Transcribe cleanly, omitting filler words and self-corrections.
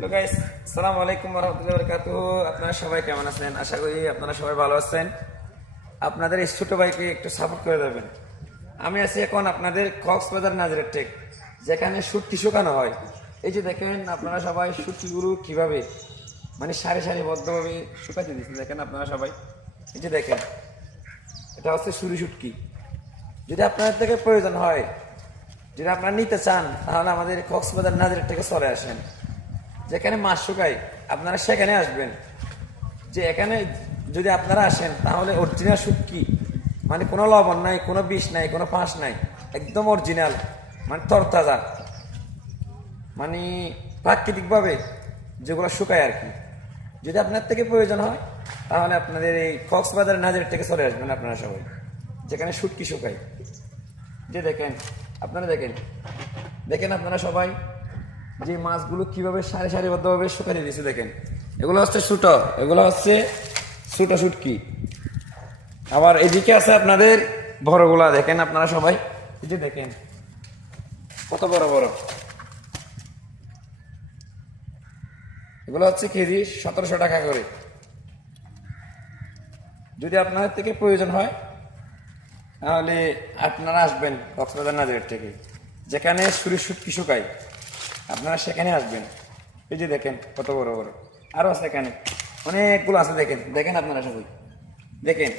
Hello guys, আসসালামু আলাইকুম ওয়া রাহমাতুল্লাহি ওয়া বারাকাতুহু। আপনারা সবাই কেমন আছেন? আশা করি আপনারা সবাই ভালো আছেন। আপনাদের এই ছোট ভাইকে একটু সাপোর্ট করে দেবেন। আমি আছি এখন আপনাদের কক্সবাজার নাজিরের টেক, যেখানে শুটকি শুকানো হয়। এই যে দেখেন আপনারা সবাই শুটকিগুলো কিভাবে মানে সারি সারিবদ্ধভাবে শুকাতে দিচ্ছেন, দেখেন আপনারা সবাই। এই যে দেখেন, এটা হচ্ছে সুরি শুটকি। যদি আপনাদের থেকে প্রয়োজন হয়, যদি আপনারা নিতে চান, তাহলে আমাদের কক্সবাজার নাজিরের থেকে চলে আসেন। যেখানে মাছ শুকায় আপনারা সেখানে আসবেন। যে এখানে যদি আপনারা আসেন তাহলে অরিজিনাল শুটকি, মানে কোনো লবণ নাই, কোনো বিষ নাই, কোনো পাঁশ নাই, একদম অরিজিনাল, মানে তরতাজা, মানে প্রাকৃতিকভাবে যেগুলো শুকায় আর কি। যদি আপনার থেকে প্রয়োজন হয় তাহলে আপনাদের এই কক্সবাজার নাজির থেকে চলে আসবেন আপনারা সবাই, যেখানে শুটকি শুকায়। যে দেখেন আপনারা দেখেন দেখেন আপনারা সবাই যে মাছগুলো কিভাবে সারি সারিবদ্ধভাবে শুকাতে দিয়েছে দেখেন। এগুলো হচ্ছে ছোটো, এগুলো হচ্ছে ছোটো শুটকি। আবার এদিকে আছে আপনাদের বড়গুলা, দেখেন আপনারা সবাই। এই যে দেখেন কত বড় বড়। এগুলো হচ্ছে কেজি 1700 টাকা করে। যদি আপনাদের থেকে প্রয়োজন হয় তাহলে আপনারা আসবেন কক্সবাজার নাজিরের থেকে, যেখানে সুরির শুটকি শুকায়, আপনারা সেখানে আসবেন। এই যে দেখেন কত বড় বড়, আরো আছে এখানে অনেকগুলো আছে। দেখেন দেখেন আপনারা সবাই দেখেন।